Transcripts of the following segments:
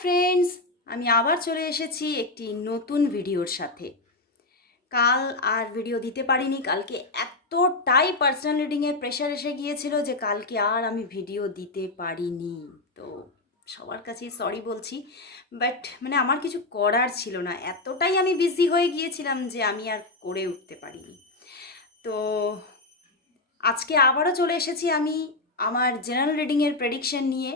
Friends আমি আবার চলে এসেছি একটি নতুন ভিডিওর সাথে। কাল আর ভিডিও দিতে পারিনি, কালকে এতটাই পার্সোনাল রিডিংয়ের প্রেশার এসে গিয়েছিল যে কালকে আর আমি ভিডিও দিতে পারিনি। তো সবার কাছে সরি বলছি বাট মানে আমার কিছু করার ছিল না। এতটাই আমি বিজি হয়ে গিয়েছিলাম যে আমি আর করে উঠতে পারিনি। তো আজকে আবারও চলে এসেছি আমি আমার জেনারেল রিডিংয়ের প্রেডিকশন নিয়ে।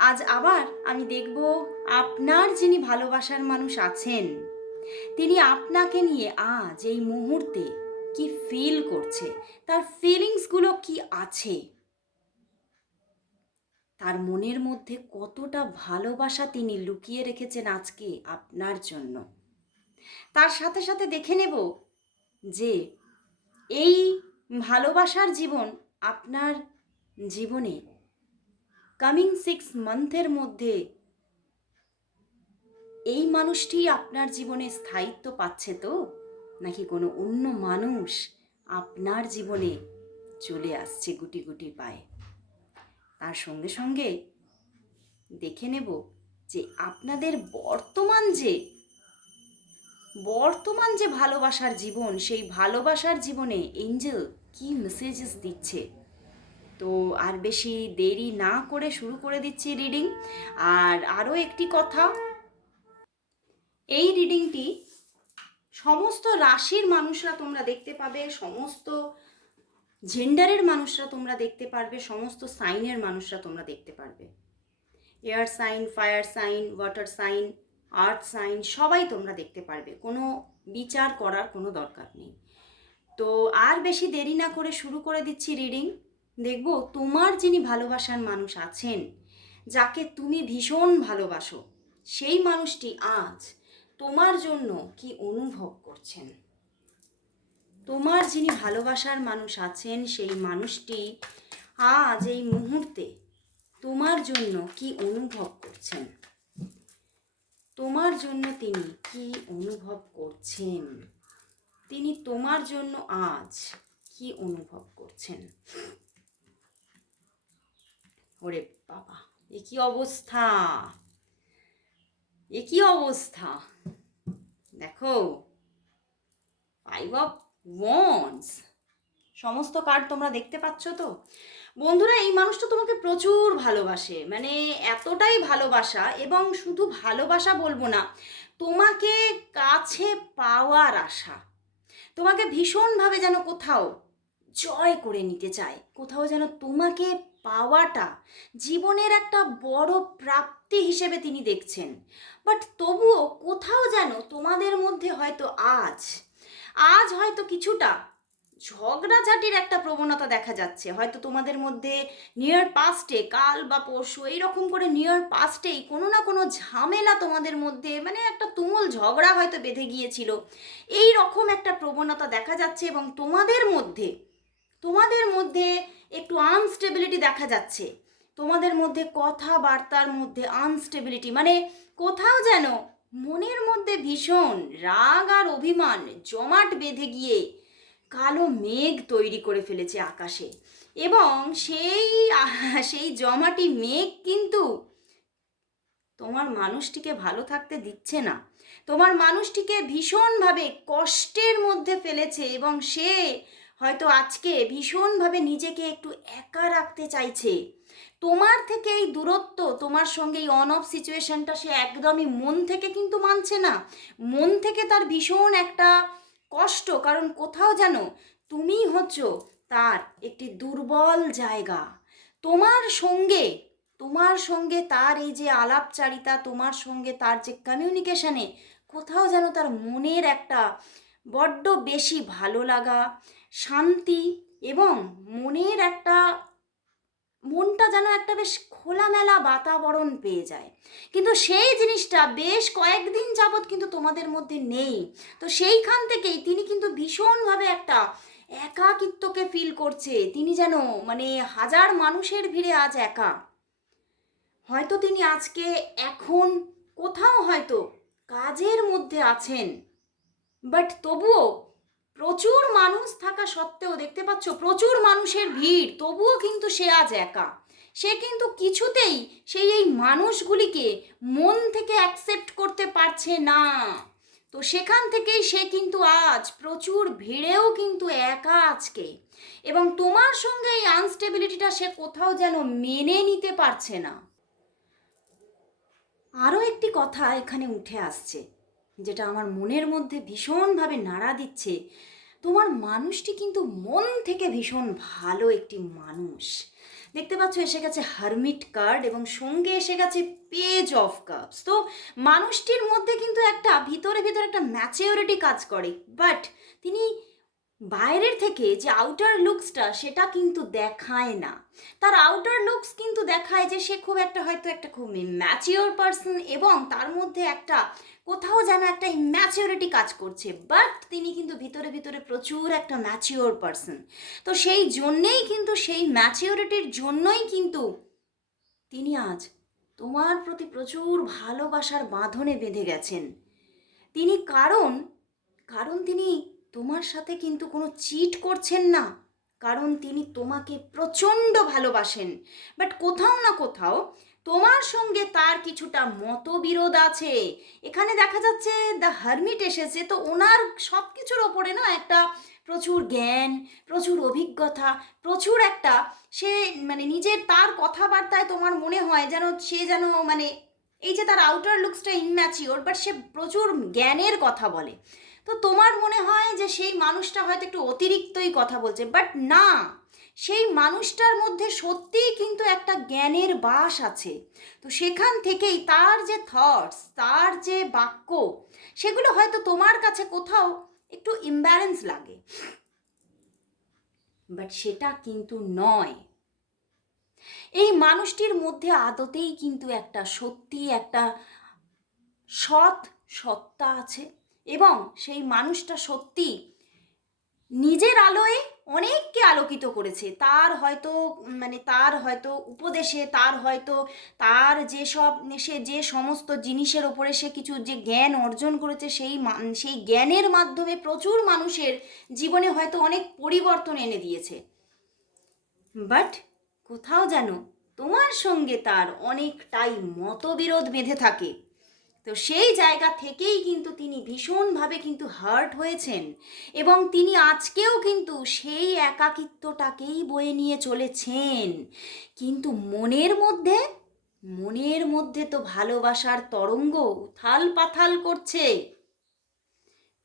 আজ আবার আমি দেখব আপনার যিনি ভালোবাসার মানুষ আছেন, তিনি আপনাকে নিয়ে আজ এই মুহূর্তে কি ফিল করছে, তার ফিলিংসগুলো কি আছে? তার মনের মধ্যে কতটা ভালোবাসা তিনি লুকিয়ে রেখেছেন আজকে আপনার জন্য। তার সাথে সাথে দেখে নেব যে এই ভালোবাসার জীবন আপনার জীবনে কামিং সিক্স মান্থের মধ্যে এই মানুষটি আপনার জীবনে স্থায়িত্ব পাচ্ছে তো? নাকি কোনো অন্য মানুষ আপনার জীবনে চলে আসছে গুটি গুটি পায়ে? তার সঙ্গে সঙ্গে দেখে নেব যে আপনাদের বর্তমান যে বর্তমান যে ভালোবাসার জীবন, সেই ভালোবাসার জীবনে এঞ্জেল কি মেসেজেস দিচ্ছে? তো আর বেশি দেরি না করে শুরু করে দিচ্ছি রিডিং আর আরও একটি কথা, এই রিডিংটি সমস্ত রাশির মানুষরা তোমরা দেখতে পাবে, সমস্ত জেন্ডারের মানুষরা তোমরা দেখতে পারবে, সমস্ত সাইনের মানুষরা তোমরা দেখতে পারবে। Air sign fire sign water sign earth sign সবাই তোমরা দেখতে পারবে, কোনো বিচার করার কোনো দরকার নেই। তো আর বেশি দেরি না করে শুরু করে দিচ্ছি রিডিং দেখব তোমার যিনি ভালোবাসার মানুষ আছেন, যাকে তুমি ভীষণ ভালোবাসো, সেই মানুষটি আজ তোমার জন্য কি অনুভব করছেন? তোমার যিনি ভালোবাসার মানুষ আছেন, সেই মানুষটি আজ এই মুহূর্তে তোমার জন্য কি অনুভব করছেন? তোমার জন্য তিনি কি অনুভব করছেন? তিনি তোমার জন্য আজ কি অনুভব করছেন? ওরে বাবা, এ কি অবস্থা? এ কি অবস্থা? দেখো ফাইভ অফ ওয়ান্স সমস্ত কার্ড তোমরা দেখতে পাচ্ছ তো? বন্ধুরা, এই মানুষটা তোমাকে প্রচুর ভালোবাসে মানে এতটাই ভালোবাসা এবং শুধু ভালোবাসা বলব না, তোমাকে কাছে পাওয়ার আশা, তোমাকে ভীষণভাবে যেন কোথাও জয় করে নিতে চায়, কোথাও যেন তোমাকে পাওয়াটা জীবনের একটা বড় প্রাপ্তি হিসেবে তিনি দেখছেন। বাট তবুও কোথাও যেন তোমাদের মধ্যে হয়তো আজ আজ হয়তো কিছুটা ঝগড়াঝাটির একটা প্রবণতা দেখা যাচ্ছে। হয়তো তোমাদের মধ্যে নিয়ার পাস্টে কাল বা পরশু এইরকম করে নিয়ার পাস্টেই কোনো না কোনো ঝামেলা তোমাদের মধ্যে মানে একটা তুমুল ঝগড়া হয়তো বেঁধে গিয়েছিল। এই রকম একটা প্রবণতা দেখা যাচ্ছে এবং তোমাদের মধ্যে তোমাদের মধ্যে একটু আনস্টেবিলিটি দেখা যাচ্ছে। তোমাদের মধ্যে কথাবার্তার মধ্যে আনস্টেবিলিটি মানে কোথাও যেন মনের মধ্যে ভীষণ রাগ আর অভিমান জমাট বেঁধে গিয়ে কালো মেঘ তৈরি করে ফেলেছে আকাশে। এবং সেই সেই জমাটি মেঘ কিন্তু তোমার মানুষটিকে ভালো থাকতে দিচ্ছে না। তোমার মানুষটিকে ভীষণভাবে কষ্টের মধ্যে ফেলেছে এবং সে হয়তো আজকে ভীষণভাবে নিজেকে একটু একা রাখতে চাইছে। তোমার থেকে এই দূরত্ব, তোমার সঙ্গে এই অন অফ সিচুয়েশনটা সে একদমই মন থেকে কিন্তু মানছে না। মন থেকে তার ভীষণ একটা কষ্ট, কারণ কোথাও যেন তুমি হচ্ছ তার একটি দুর্বল জায়গা। তোমার সঙ্গে তোমার সঙ্গে তার এই যে আলাপচারিতা, তোমার সঙ্গে তার যে কমিউনিকেশানে কোথাও যেন তার মনের একটা বড্ড বেশি ভালো লাগা শান্তি এবং মনের একটা, মনটা যেন একটা বেশ খোলামেলা বাতাবরণ পেয়ে যায়। কিন্তু সেই জিনিসটা বেশ কয়েকদিন যাবৎ কিন্তু তোমাদের মধ্যে নেই। তো সেইখান থেকেই তিনি কিন্তু ভীষণভাবে একটা একাকিত্বকে ফিল করছে। তিনি যেন মানে হাজার মানুষের ভিড়ে আজ একা। হয়তো তিনি আজকে এখন কোথাও হয়তো কাজের মধ্যে আছেন। বাট তবুও প্রচুর মানুষ থাকা সত্ত্বেও দেখতে পাচ্ছ, প্রচুর মানুষের ভিড়, তবুও কিন্তু সে আজ একা। সে কিন্তু কিছুতেই সেই এই মানুষগুলিকে মন থেকে অ্যাকসেপ্ট করতে পারছে না। তো সেখান থেকেই সে কিন্তু আজ প্রচুর ভিড়েও কিন্তু একা আজকে। এবং তোমার সঙ্গে এই আনস্টেবিলিটিটা সে কোথাও যেন মেনে নিতে পারছে না। আরও একটি কথা এখানে উঠে আসছে, যেটা আমার মনের মধ্যে ভীষণভাবে নাড়া দিচ্ছে। তোমার মানুষটি কিন্তু মন থেকে ভীষণ ভালো একটি মানুষ। দেখতে পাচ্ছ, এসে গেছে হারমিট কার্ড এবং সঙ্গে এসে গেছে পেজ অফ কাপস তো মানুষটির মধ্যে কিন্তু একটা ভিতরে ভিতরে একটা ম্যাচিওরিটি কাজ করে। বাট তিনি বাইরের থেকে যে আউটার লুকসটা সেটা কিন্তু দেখায় না। তার আউটার লুকস কিন্তু দেখায় যে সে খুব একটা হয়তো একটা খুব ম্যাচিওর পার্সন এবং তার মধ্যে একটা কোথাও যেন একটা ইম্যাচিওরিটি কাজ করছে বাট তিনি কিন্তু ভিতরে ভিতরে প্রচুর একটা ম্যাচিওর পার্সন তো সেই জন্যেই কিন্তু সেই ম্যাচিওরিটির জন্যই কিন্তু তিনি আজ তোমার প্রতি প্রচুর ভালোবাসার বাঁধনে বেঁধে গেছেন। তিনি কারণ কারণ তিনি তোমার সাথে কিন্তু কোনো চিট করছেন না। কারণ তিনি তোমাকে প্রচণ্ড ভালোবাসেন। বাট কোথাও না কোথাও তোমার সঙ্গে তার কিছুটা মতবিরোধ আছে। এখানে দেখা যাচ্ছে দ্য হারমিট এসেছে, তো ওনার সব কিছুর ওপরে না একটা প্রচুর জ্ঞান, প্রচুর অভিজ্ঞতা, প্রচুর একটা সে মানে নিজের তার কথাবার্তায় তোমার মনে হয় যেন সে যেন মানে এই যে তার আউটার লুকসটা ইনম্যাচিওর বাট সে প্রচুর জ্ঞানের কথা বলে। তো তোমার মনে হয় যে সেই মানুষটা হয়তো একটু অতিরিক্তই কথা বলছে? বাট না, সেই মানুষটার মধ্যে সত্যিই কিন্তু একটা জ্ঞানের বাস আছে। তো সেখান থেকেই তার যে থটস তার যে বাক্য, সেগুলো হয়তো তোমার কাছে কোথাও একটু ইমব্যালেন্স লাগে। বাট সেটা কিন্তু নয়। এই মানুষটির মধ্যে আদতেই কিন্তু একটা সত্যি একটা সৎ সত্তা আছে। এবং সেই মানুষটা সত্যি নিজের আলোয় অনেককে আলোকিত করেছে। তার হয়তো মানে তার হয়তো উপদেশে, তার হয়তো তার যেসব সে যে সমস্ত জিনিসের ওপরে সে কিছু যে জ্ঞান অর্জন করেছে, সেই সেই জ্ঞানের মাধ্যমে প্রচুর মানুষের জীবনে হয়তো অনেক পরিবর্তন এনে দিয়েছে। বাট কোথাও যেন তোমার সঙ্গে তার অনেকটাই মতবিরোধ বেঁধে থাকে। তো সেই জায়গা থেকেই কিন্তু তিনি ভীষণভাবে কিন্তু হার্ট হয়েছেন এবং তিনি আজকেও কিন্তু সেই একাকিত্বটাকেই বয়ে নিয়ে চলেছেন। কিন্তু মনের মধ্যে মনের মধ্যে তো ভালোবাসার তরঙ্গ উথাল পাথাল করছে।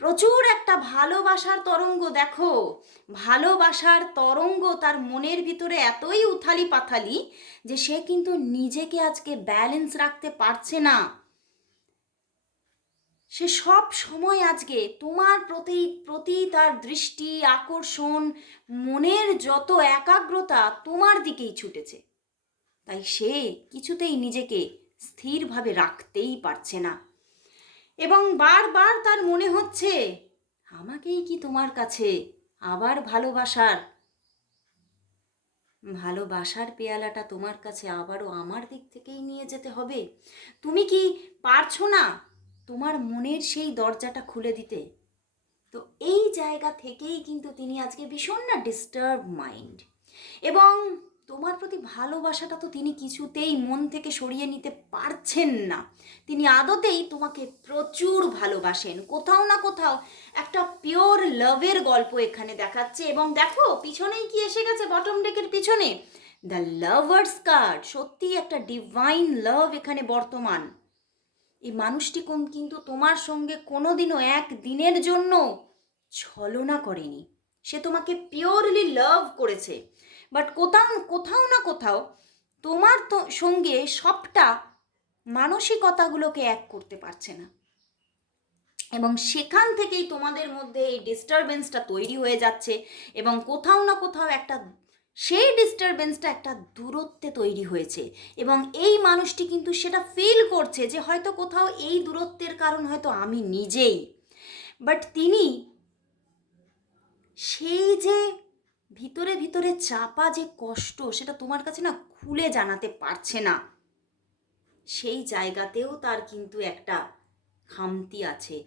প্রচুর একটা ভালোবাসার তরঙ্গ দেখো, ভালোবাসার তরঙ্গ তার মনের ভিতরে এতই উথালি পাথালি যে সে কিন্তু নিজেকে আজকে ব্যালেন্স রাখতে পারছে না। সে সব সময় আজকে তোমার প্রতি প্রতি তার দৃষ্টি, আকর্ষণ, মনের যত একাগ্রতা তোমার দিকেই ছুটেছে। তাই সে কিছুতেই নিজেকে স্থিরভাবে রাখতেই পারছে না। এবং বারবার তার মনে হচ্ছে, আমাকেই কি তোমার কাছে আবার ভালোবাসার ভালোবাসার পেয়ালাটা তোমার কাছে আবারও আমার দিক থেকেই নিয়ে যেতে হবে? তুমি কি পারছ না তোমার মনের সেই দরজাটা খুলে দিতে। তো এই জায়গা থেকেই কিন্তু তিনি আজকে ভীষণ না ডিস্টার্ব মাইন্ড এবং তোমার প্রতি ভালোবাসাটা তো তিনি কিছুতেই মন থেকে সরিয়ে নিতে পারছেন না। তিনি আদতেই তোমাকে প্রচুর ভালোবাসেন। কোথাও না কোথাও একটা পিওর লাভের গল্প এখানে দেখাচ্ছে। এবং দেখো, পিছনেই কি এসে গেছে বটম ডেকের পিছনে? দ্য লাভার্স কার্ড সত্যিই একটা ডিভাইন লাভ এখানে বর্তমান। এই মানুষটি কোন কিন্তু তোমার সঙ্গে কোনোদিনও এক দিনের জন্য ছলনা করেনি। সে তোমাকে পিওরলি লাভ করেছে। বাট কোথাও কোথাও না কোথাও তোমার তো সঙ্গে সবটা মানসিকতাগুলোকে এক করতে পারছে না। এবং সেখান থেকেই তোমাদের মধ্যে এই ডিস্টারবেন্সটা তৈরি হয়ে যাচ্ছে এবং কোথাও না কোথাও একটা সেই ডিস্টারবেন্সটা একটা দূরত্বে তৈরি হয়েছে এবং এই মানুষটি কিন্তু সেটা ফিল করছে যে হয়তো কোথাও এই দূরত্বের কারণ হয়তো আমি নিজেই। বাট তিনি সেই যে ভিতরে ভিতরে চাপা যে কষ্ট, সেটা তোমার কাছে না খুলে জানাতে পারছে না, সেই জায়গাতেও তার কিন্তু একটা খামতি আছে।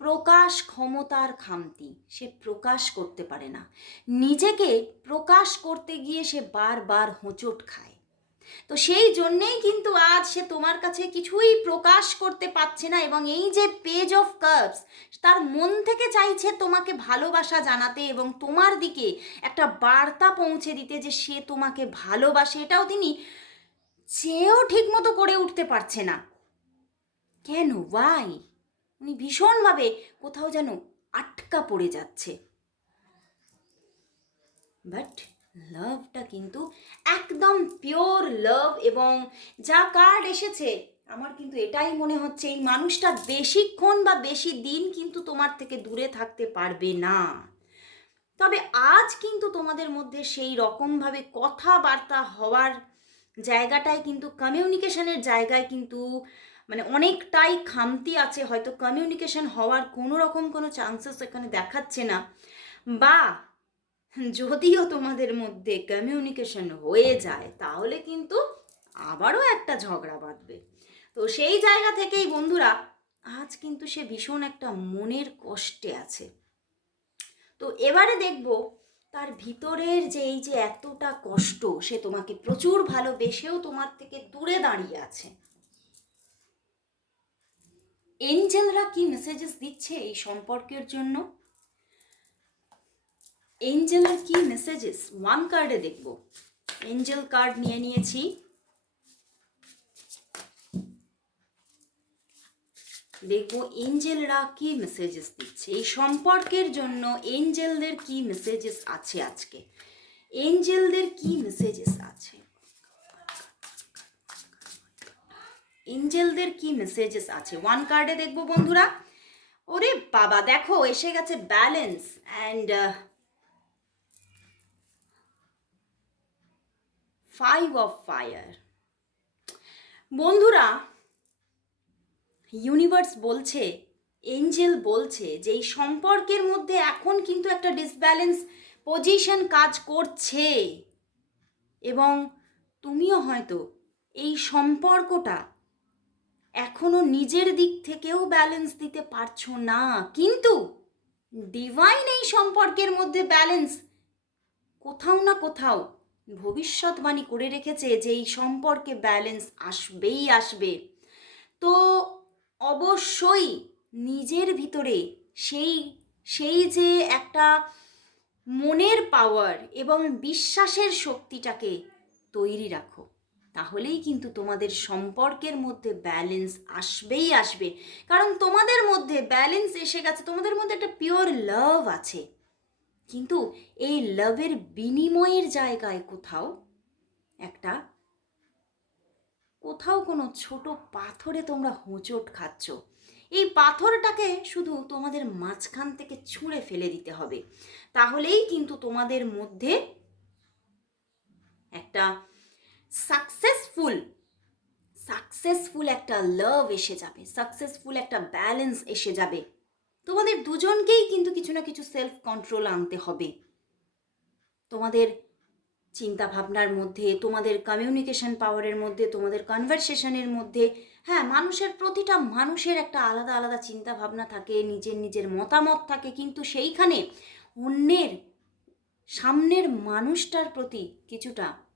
প্রকাশ ক্ষমতার খামতি। সে প্রকাশ করতে পারে না। নিজেকে প্রকাশ করতে গিয়ে সে বারবার হোঁচট খায়। তো সেই জন্যেই কিন্তু আজ সে তোমার কাছে কিছুই প্রকাশ করতে পারছে না এবং এই যে পেজ অফ কার্ভস তার মন থেকে চাইছে তোমাকে ভালোবাসা জানাতে এবং তোমার দিকে একটা বার্তা পৌঁছে দিতে যে সে তোমাকে ভালোবাসে, এটাও তিনি চেয়েও ঠিকমতো করে উঠতে পারছে না। কেন? ওয়াই উনি ভীষণভাবে কোথাও যেন আটকা পড়ে যাচ্ছে। বাট লাভটা কিন্তু একদম পিওর লাভ এবং যা কার্ড এসেছে, আমার কিন্তু এটাই মনে হচ্ছে, এই মানুষটা বেশিক্ষণ বা বেশি দিন কিন্তু তোমার থেকে দূরে থাকতে পারবে না। তবে আজ কিন্তু তোমাদের মধ্যে সেই রকমভাবে কথাবার্তা হওয়ার জায়গাটায় কিন্তু কমিউনিকেশনের জায়গায় কিন্তু মানে অনেকটাই খামতি আছে, হয়তো কমিউনিকেশন হওয়ার কোনো রকম কোনো চান্সেস এখানে দেখাচ্ছে না। বা যদিও তোমাদের মধ্যে কমিউনিকেশন হয়ে যায়, তাহলে কিন্তু আবারও একটা ঝগড়া বাঁধবে। তো সেই জায়গা থেকেই বন্ধুরা, আজ কিন্তু সে ভীষণ একটা মনের কষ্টে আছে। তো এবারে দেখব তার ভিতরের যে এই যে এতটা কষ্ট, সে তোমাকে প্রচুর ভালোবেসেও তোমার থেকে দূরে দাঁড়িয়ে আছে। এঞ্জেলরা কি মেসেজেস দিচ্ছে এই সম্পর্কের জন্য? এঞ্জেলের কি মেসেজেস ওয়ান কার্ডে দেখব। এঞ্জেল কার্ড নিয়ে নিয়েছি। দেখব এঞ্জেলরা কি মেসেজেস দিচ্ছে। এই সম্পর্কের জন্য এঞ্জেলদের কি মেসেজেস আছে আজকে? এঞ্জেলদের কি মেসেজেস আছে? এঞ্জেলদের কি মেসেজেস আছে? ওয়ান কার্ডে দেখব বন্ধুরা। ওরে বাবা, দেখো, এসে গেছে balance and five of fire বন্ধুরা ইউনিভার্স বলছে এঞ্জেল বলছে যে এই সম্পর্কের মধ্যে এখন কিন্তু একটা ডিসব্যালেন্স পজিশন কাজ করছে। এবং তুমিও হয়তো এই সম্পর্কটা এখনও নিজের দিক থেকেও ব্যালেন্স দিতে পারছ না। কিন্তু ডিভাইন এই সম্পর্কের মধ্যে ব্যালেন্স কোথাও না কোথাও ভবিষ্যৎবাণী করে রেখেছে যে এই সম্পর্কে ব্যালেন্স আসবেই আসবে। তো অবশ্যই নিজের ভিতরে সেই সেই যে একটা মনের পাওয়ার এবং বিশ্বাসের শক্তিটাকে তৈরি রাখো। তাহলেই কিন্তু তোমাদের সম্পর্কের মধ্যে ব্যালেন্স আসবেই আসবে। কারণ তোমাদের মধ্যে ব্যালেন্স এসে গেছে, তোমাদের মধ্যে একটা পিওর লাভ আছে। কিন্তু এই লাভের বিনিময়ের জায়গায় কোথাও একটা, কোথাও কোনো ছোট পাথরে তোমরা হোঁচট খাচ্ছ। এই পাথরটাকে শুধু তোমাদের মাঝখান থেকে ছুঁড়ে ফেলে দিতে হবে। তাহলেই কিন্তু তোমাদের মধ্যে একটা সাকসেসফুল সাকসেসফুল একটা লাভ এসে যাবে সাকসেসফুল একটা ব্যালেন্স এসে যাবে। তোমাদের দুজনকেই কিন্তু কিছু না কিছু সেলফ কন্ট্রোল আনতে হবে। তোমাদের চিন্তা ভাবনার মধ্যে, তোমাদের কমিউনিকেশন পাওয়ারের মধ্যে, তোমাদের কনভারসেশনের মধ্যে হ্যাঁ মানুষের প্রতিটা মানুষের একটা আলাদা আলাদা চিন্তা ভাবনা থাকে, নিজের নিজের মতামত থাকে, কিন্তু সেইখানে অন্যের সামনের মানুষটার প্রতি কিছুটা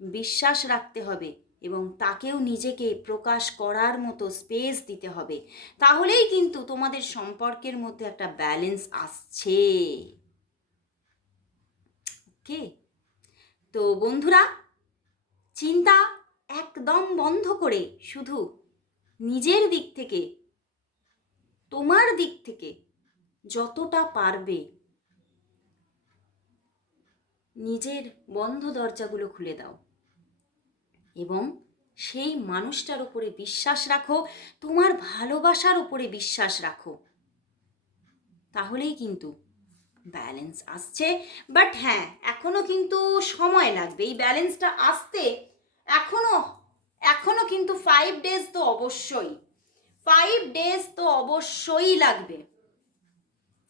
বিশ্বাস রাখতে হবে এবং তাকেও নিজেকে প্রকাশ করার মতো স্পেস দিতে হবে। তাহলেই কিন্তু তোমাদের সম্পর্কের মধ্যে একটা ব্যালেন্স আসছে। ওকে তো বন্ধুরা, চিন্তা একদম বন্ধ করে শুধু নিজের দিক থেকে, তোমার দিক থেকে যতটা পারবে নিজের বন্ধ দরজাগুলো খুলে দাও। এবং সেই মানুষটার উপরে বিশ্বাস রাখো, তোমার ভালোবাসার উপরে বিশ্বাস রাখো। তাহলেই কিন্তু ব্যালেন্স আসছে। বাট হ্যাঁ এখনও কিন্তু সময় লাগবে। এই ব্যালেন্সটা আসতে এখনও এখনও কিন্তু ফাইভ ডেজ তো অবশ্যই। ফাইভ ডেজ তো অবশ্যই লাগবে।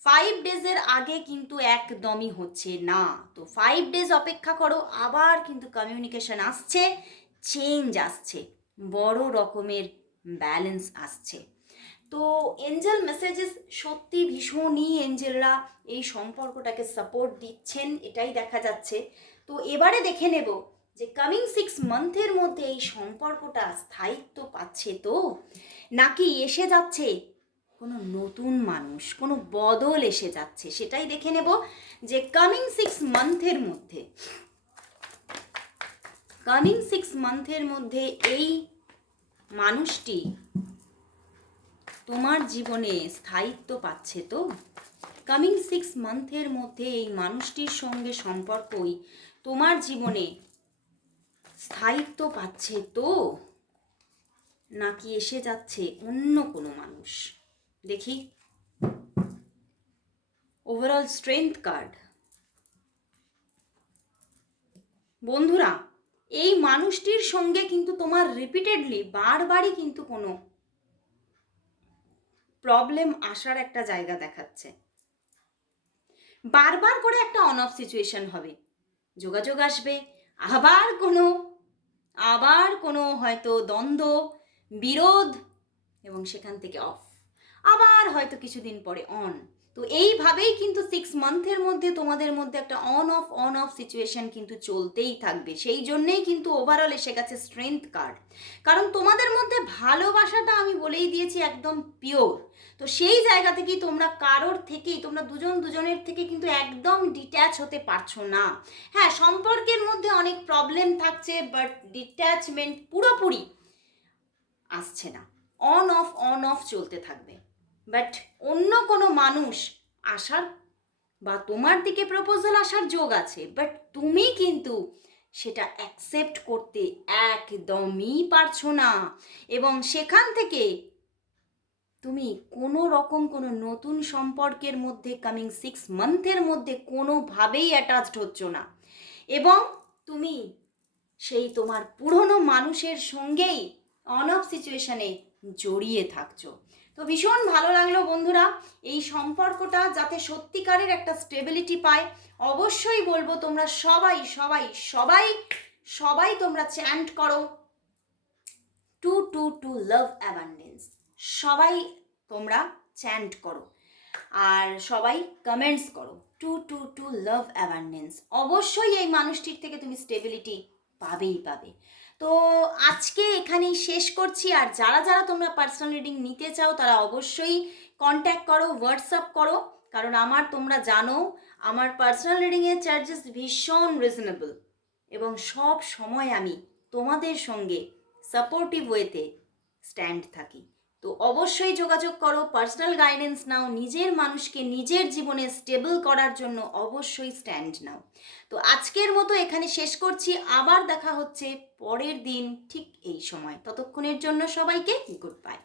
ফাইভ ডেজের আগে কিন্তু একদমই হচ্ছে না। তো ফাইভ ডেজ অপেক্ষা করো, আবার কিন্তু কমিউনিকেশন আসছে। চেঞ্জ আসছে, বড় রকমের ব্যালেন্স আসছে। তো এঞ্জেল মেসেজেস সত্যি ভীষণই এঞ্জেলরা এই সম্পর্কটাকে সাপোর্ট দিচ্ছেন, এটাই দেখা যাচ্ছে। তো এবারে দেখে নেব যে কামিং সিক্স মান্থের মধ্যে এই সম্পর্কটা স্থায়িত্ব পাচ্ছে তো? নাকি এসে যাচ্ছে কোনো নতুন মানুষ, কোনো বদল এসে যাচ্ছে, সেটাই দেখে নেব যে কামিং সিক্স মান্থের মধ্যে কামিং সিক্স মান্থের মধ্যে এই মানুষটি তোমার জীবনে স্থায়িত্ব পাচ্ছে তো? কামিং সিক্স মান্থের মধ্যে এই মানুষটির সঙ্গে সম্পর্কই তোমার জীবনে স্থায়িত্ব পাচ্ছে তো? নাকি এসে যাচ্ছে অন্য কোনো মানুষ? দেখি। ওভারঅল স্ট্রেংথ কার্ড বন্ধুরা এই মানুষটির সঙ্গে কিন্তু তোমার রিপিটেডলি বারবারই কিন্তু কোনো প্রবলেম আসার একটা জায়গা দেখাচ্ছে। বারবার করে একটা অন অফ সিচুয়েশন হবে। যোগাযোগ আসবে, আবার কোনো আবার কোনো হয়তো দ্বন্দ্ব, বিরোধ, এবং সেখান থেকে অফ আবার হয়তো কিছুদিন পরে অন তো এইভাবেই কিন্তু সিক্স মান্থের মধ্যে তোমাদের মধ্যে একটা on off on off situation কিন্তু চলতেই থাকবে। সেই জন্যেই কিন্তু ওভারঅল এসে গেছে স্ট্রেংথ কার্ড কারণ তোমাদের মধ্যে ভালোবাসাটা আমি বলেই দিয়েছি একদম পিওর তো সেই জায়গা থেকেই তোমরা কারোর থেকেই, তোমরা দুজন দুজনের থেকে কিন্তু একদম ডিট্যাচ হতে পারছ না। হ্যাঁ সম্পর্কের মধ্যে অনেক প্রবলেম থাকছে বাট ডিট্যাচমেন্ট পুরোপুরি আসছে না। অন অফ অন অফ চলতে থাকবে। বাট অন্য কোনো মানুষ আসার বা তোমার দিকে প্রপোজাল আসার যোগ আছে। বাট তুমি কিন্তু সেটা অ্যাকসেপ্ট করতে একদমই পারছ না। এবং সেখান থেকে তুমি কোনো রকম কোনো নতুন সম্পর্কের মধ্যে কামিং সিক্স মান্থের মধ্যে কোনোভাবেই অ্যাটাচড হচ্ছ না। এবং তুমি সেই তোমার পুরনো মানুষের সঙ্গেই অন অফ সিচুয়েশনে জড়িয়ে থাকছো। তো ভীষণ ভালো লাগল বন্ধুরা, এই সম্পর্কটা যাতে সত্যিকারের একটা স্টেবিলিটি পায়। অবশ্যই বলব তোমরা সবাই সবাই সবাই সবাই তোমরা চ্যান্ট করো। Two two two love abundance সবাই তোমরা চ্যান্ট করো। আর সবাই কমেন্টস করো। Two two two love abundance অবশ্যই এই মানুষটির থেকে তুমি স্টেবিলিটি পাবেই পাবে। তো আজকে এখানেই শেষ করছি। আর যারা যারা তোমরা পার্সোনাল রিডিং নিতে চাও, তারা অবশ্যই কন্ট্যাক্ট করো হোয়াটসঅ্যাপ করো। কারণ আমার, তোমরা জানো, আমার পার্সোনাল রিডিংয়ের চার্জেস ভীষণ রিজনেবল এবং সব সময় আমি তোমাদের সঙ্গে সাপোর্টিভ ওয়েতে স্ট্যান্ড থাকি। তো অবশ্যই যোগাযোগ করো পার্সোনাল গাইডেন্স নাও, নিজের মানুষকে নিজের জীবনে স্টেবল করার জন্য অবশ্যই স্ট্যান্ড নাও। তো আজকের মতো এখানে শেষ করছি, আবার দেখা হচ্ছে পরের দিন ঠিক এই সময়। ততক্ষণের জন্য সবাইকে গুড বাই